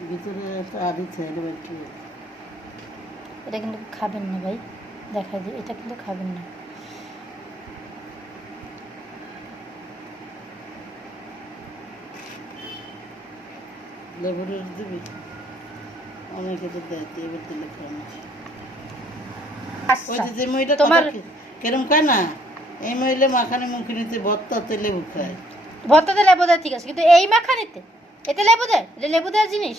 ভিতরে একটা ছেড়ে একটু এটা কিন্তু খাবেন না ভাই দেখা যায় এটা কিন্তু খাবেন না। লেবুর রস দিবি অনেকে তো দেয় এবার দিলে ওই আচ্ছা যে যে মহিলা তোমার- তোমার কেরম খায় না এই মহিলা মাখানে মুখে নিতে ভর্তাতে লেবু খায়। ভর্তাতে লেবু দেয় ঠিক আছে কিন্তু এই মাখানিতে এতে লেবুদের এটা লেবু দেওয়ার জিনিস।